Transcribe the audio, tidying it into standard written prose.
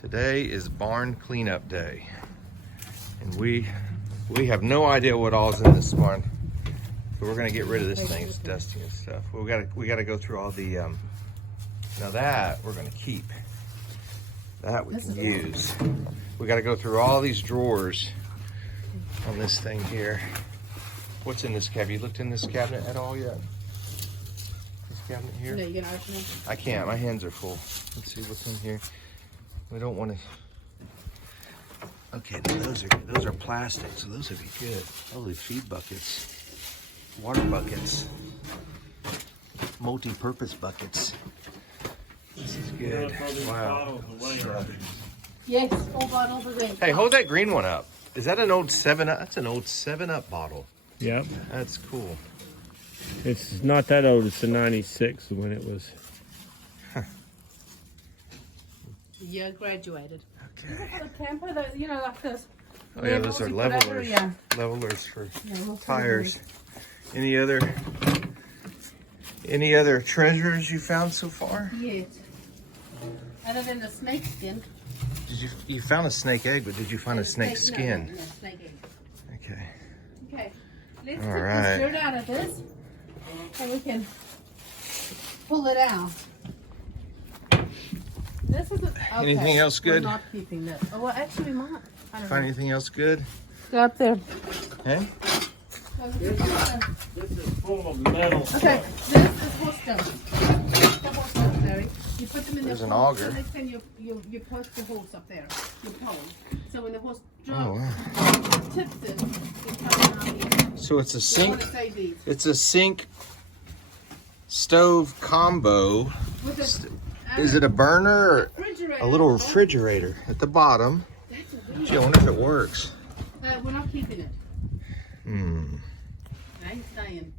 Today is barn cleanup day, and we have no idea what all's in this barn. So we're gonna get rid of this thing. It's dusty and stuff. We gotta go through all the now that we're gonna keep. That we can use. We gotta go through all these drawers on this thing here. What's in this cabinet? You looked in this cabinet at all yet? This cabinet here? No, you gonna open it? I can't. My hands are full. Let's see what's in here. We don't want to. Okay, those are plastic, so those would be good. Holy feed buckets, water buckets, multi-purpose buckets. This is good. Wow. Yes, full bottles of red. Hey, hold that green one up. Is that an old 7-Up? That's an old 7-Up bottle. Yep. That's cool. It's not that old. It's a 96 when it was. Yeah, graduated. Okay. The camper, like this. Oh yeah, those are levelers. Yeah. Levelers for we'll tires. Any other treasures you found so far? Yes. Other than the snake skin. You found a snake egg, but did you find a snake skin? No, snake egg. Okay. Okay. Let's All take right. the shirt out of this, and we can pull it out. This is okay. Anything else good? We're not keeping this. Oh, well, actually, we might. I don't Find know. anything else good? Go up there. Hey? This is full of metal. Okay, this is horse stones. The horse stones, Larry. You put them in There's the an hole. auger. So next time you post the holes up there. You pole. So when the horse Oh, drops, wow. tips it, it comes out here. So it's a So I sink. want to say these. It's a sink stove combo. With Is it a burner or refrigerator? a little refrigerator at the bottom? That's weird. Gee, I wonder if it works. We're not keeping it. Hmm. I ain't saying.